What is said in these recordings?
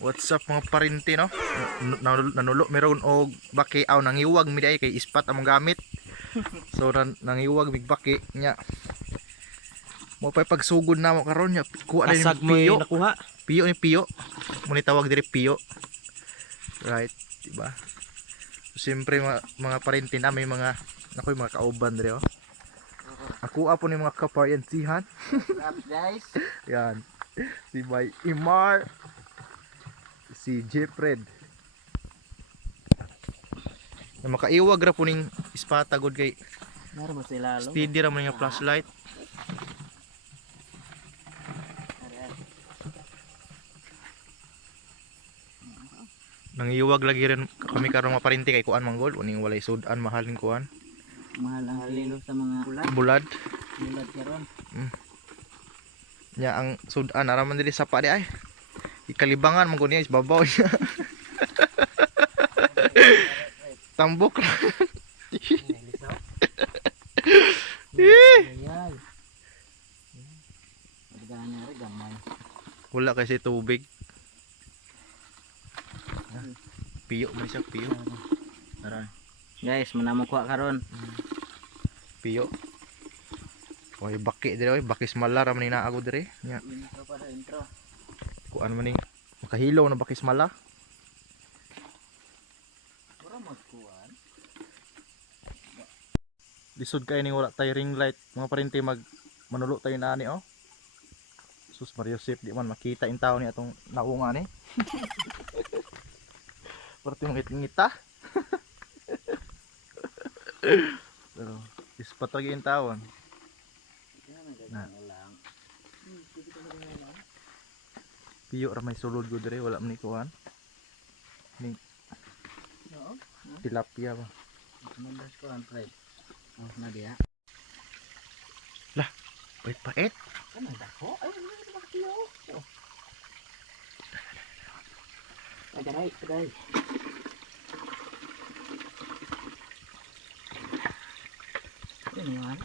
What's up mga parinti no? Nanulo meron og baki aw nangiwag mi day kay ispat among gamit. So nangiwag mig baki nya. Mo pay pagsugod na mo karon nya kuha na Kasag ni mo piyo. nakuha. Piyo ni piyo. Mo ni tawag diri piyo. Right, diba? So, siyempre mga parinti na may mga nakoy mga kauban diri oh. Ako po ni mga kaparentihan. Guys. Yan. Si Bay Imar, si Jefred. Na makaiwag ra po ning ispata god kay Naro mo sila lalo. steady ra man yung flashlight. Nangiwag lagi rin kami karon maparinti kay kuan manggol uning walay sudan mahal ning kuan. Mahal ang kilo sa mga Bulad. bulad karon. Nya ang sudan ara man diri sapa di ay. Ikalibangan man gud niya is babaw niya. Tambok. Ayay. Pagdanya rin gamay. Wala kasi tubig. Piyo man siya, piyo. Tara. Guys, manamo kuha karon. Piyo. Oy baki dire oy, bakis mala ra man ni naago dire. Nya Intro para intro. kuan man ni makahilaw na bakis mala. Ora magkuan. Lisod kay ning wala tay ring light. Mga parinti manulo tayo na ani oh. Sus Mario Sip di man makita in tao ni atong naunga ni. Perti mangit-ngita. Pero ispat lagi in taon. Na. Piyo ra may sulod gud dire wala man ni kuan. Ning tilapia ba. Mandas ko ang try. Oh, na dia. Lah, pait-pait. Kanang dako. Ay, hindi makiyo. Tagay. Ini mana?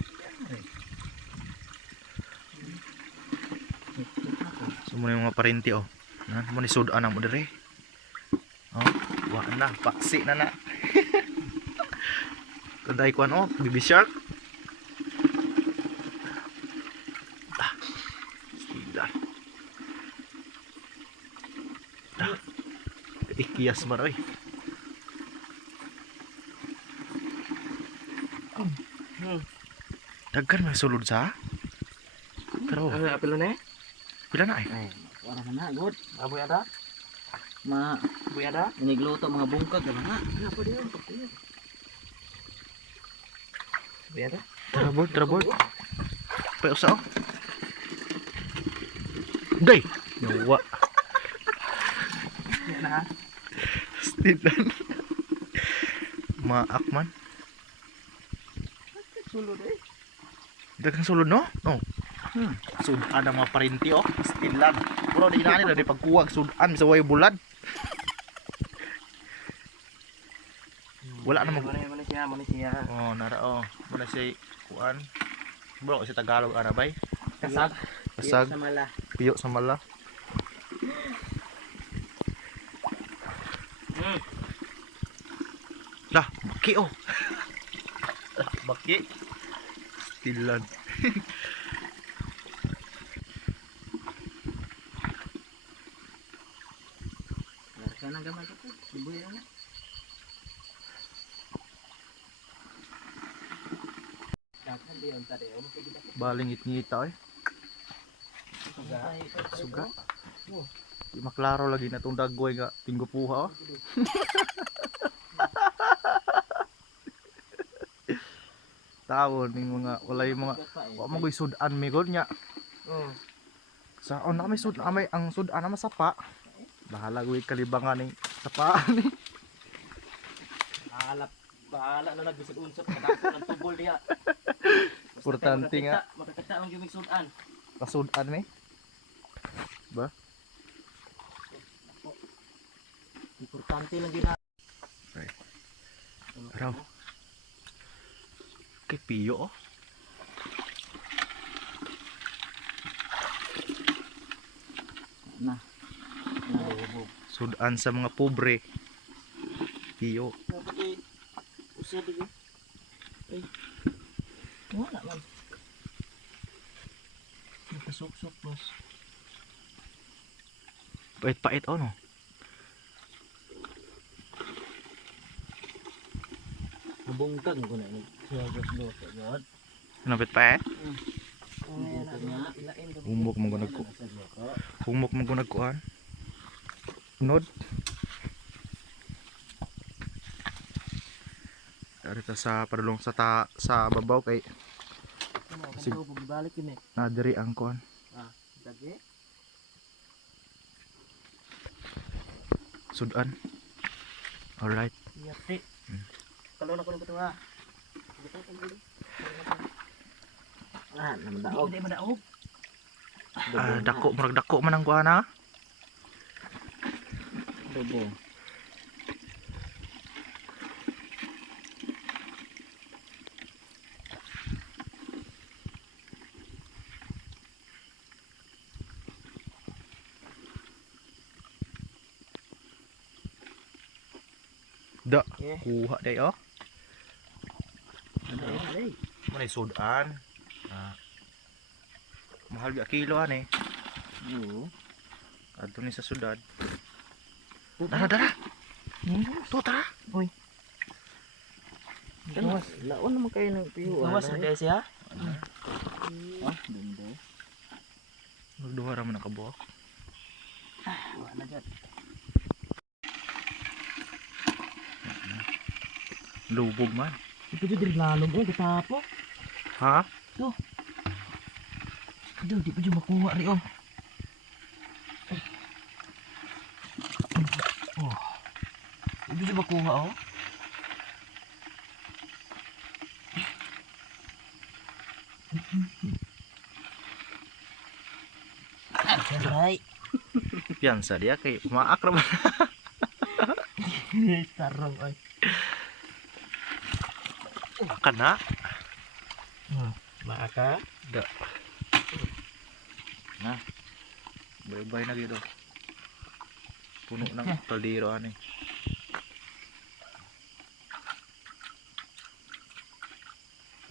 Sumo yung mga parinti oh. Na mo ni sudan mo dire. Oh, wa na paksi na. Kanday kuan oh, baby shark. Sida. Ikiyas man oy. Daghan man sulod sa. Pero Ano apelo na? pila na ay. Ay, wala na good. Aboy ada. Aboy ada. Inigluto mga bungkag na. Ano pa diyon? Aboy ada. Trabord. Pa usa oh. Day. Yawa. Na. Stilan. Maak man. Sulod eh. Daghang sulod no? No. Sudan ang mga parinti oh. Stilan. Puro di nani na di pagkuwag sudan sa way bulad. Wala na mag. Malaysia. Oh, nara oh. Muna si kuan. Bro, si Tagalog ana bay. Kasag. Kasag. Sa mala. Piyo sa mala. Lah, baki oh. Baki. Stilan. Sana gamay ko. Ibuy na. Dakan diyon tadi. Baling ngita eh. Suga. Di maklaro lagi na tong dagway nga tinggo puha oh. Tawon ning mga walay mga wa mo goy sudan mi god nya. Sa on na may sud amay ang sudan na masapa. Bahala goy kalibangan ning sapa ni. Bahala na nagbisag unsot kadako ng tubol diha. Importante nga Makakita lang yung sudan. kasudan ni. Ba? Importante lang din na. Raw. Kay piyo oh. Sudan sa mga pobre. Iyo. Dapat usa di ko. Ay. Wala man. Nakasok-sok plus. Pait-pait oh no. Nabungkag ko na siya gusto God. Ano pait-pait? Nabungkag nga. Humok man gunag ko. Humok man gunag kuan. Nod. Arita sa padulong sa babaw kay Sige, balik yun eh. nadiri ang kuan. Lagi. Sudan. Alright. Yati. Kalau na ko nito ha. Naman daog. Hindi madaog. Dako murag dako man ang kuan ha. Dobo. Da, Okay. kuha day oh. Ay. Manay sudan. Mahal bi kilo ani. Oo. Adto ni sa sudad. Dara. To tara. Gawas. Laon naman kayo ng piyo. Gawas na kayo siya? Dende. Magduha ra man ang kabuok. Wala dyan. Lubog man. Ito dito lalong katapo. Ha? Aduh, di pa dyan makuha rin oh. Di pa dyan makuha oh. Saray. Piyansa dia kay maak ra man. Tarong ay. Kana. Maaka. Da. Na. Bye-bye na gito. Puno ng kaldero ani.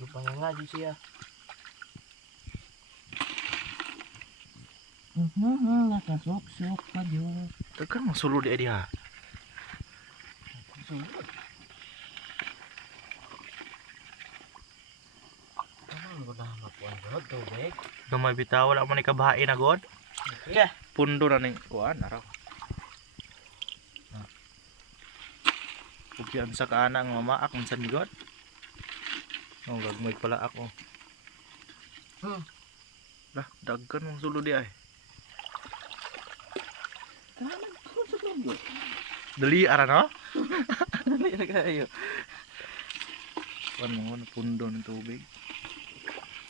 Lupa nga di siya. Nakasok-sok pa yun. Tekan masulu dia. Ano ba na makuha ko? Tubig? Gamay bitaw wala man ikabahain na god. Yeah. Pundo na ning kuan araw. Pugyan sa kaana ang mamaak unsan ni god. Oh, gagmay pala ako. Lah, daggan mong sulod di ay. Dali ara no? Dali na kayo. Kuan mo pundo ng tubig.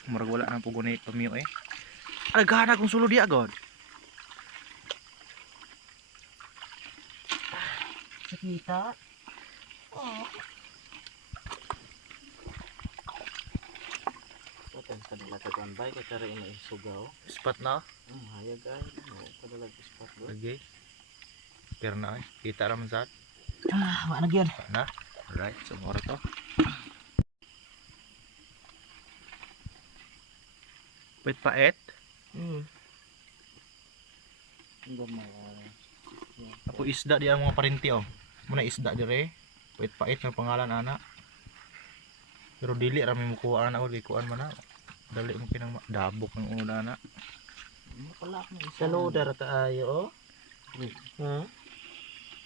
Murag wala nang pugunay pamiyo eh. Alagana kong sulod di agad. Sakita. Oh. Patan sa nila tagbay kay tara ina isugaw. Spot na. Hayag ay mo padalag spot do. Lagi. Pero na ay. Kita raman sa. Wa na gyud. Na. Alright, so mura to. Pait-pait. Ako isda di ang mga parinti oh. Muna isda dire. Pait-pait ng pangalan ana. Pero dili ra mi mukuha ana uli kuan man na. Dali mo kinang dabok ng una ana. Sa loader kaayo oh. Ha?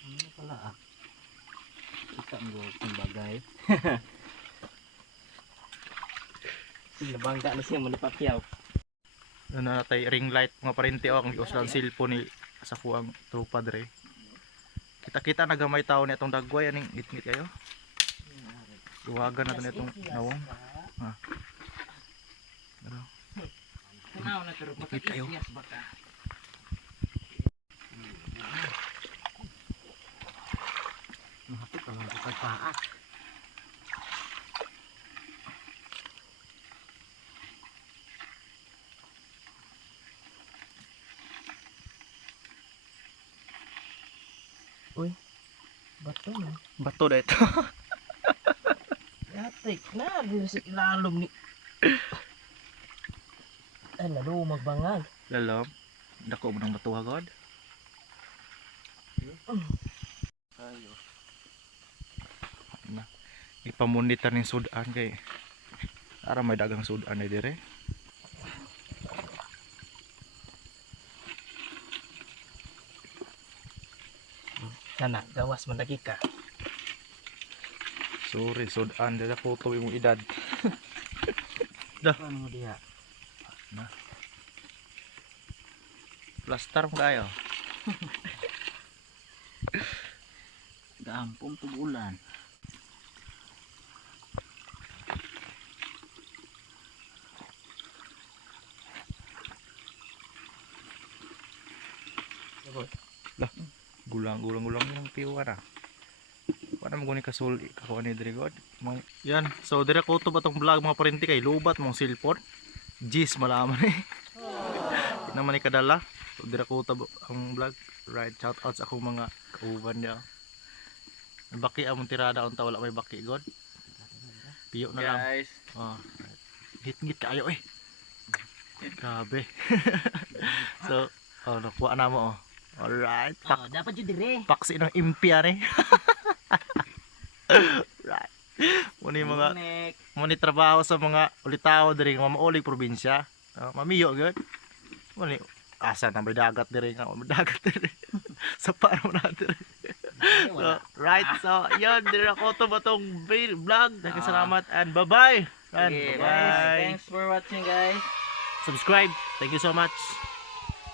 Ano pala ah? Kita mo kung bagay. Nabangga na siya manipakyaw. Ano na tay ring light mga parinti oh. Kung giuslan cellphone ni sa kuang tropa dire. Kita-kita nagamay tao ni atong dagway aning ngit-ngit kayo. Iwagan natin itong nawong. Ha. Ano? Ngit kayo. Mahapit ka lang sa paa. Uy. Bato na. Bato na ito. Yatik na. Dito sa ilalom ni... Ay, lalo magbangag. Lalom. Dako mo ng bato agad. Ayo. Na. Ipamunitan ng sudan kay ara may dagang sudan ay dire. Kana, gawas man lagi ka. Sorry, sudan dira photo imong edad. Ano mo diha? Plaster mo kayo. Gampong tubulan. Gulang yung piwa na. Para mo guni kasul kako ni dire god. Yan, so dire ko to batong vlog mga parente kay lubat mong cellphone. Jis malaman eh. Naman ni kadala. So dire ko to ang vlog. Right, shout out sa akong mga kauban niya. Baki among tirada unta wala may baki god. Piyo na lang. Guys. Oh. Ngit kayo eh. Grabe. So, oh nakuha na mo oh. Alright. Oh, dapat yun dire. Paksi ng impia ni. Right. Muna yung mga muna trabaho sa mga ulitaw diri nga maulig probinsya. Mamiyo gud. Muna asa na may dagat diri nga may dagat diri. Sa paro na diri. So, right. So, yun diri ako to batong vlog. Daghang salamat and bye-bye. Okay, Bye. guys. Thanks for watching, guys. Subscribe. Thank you so much.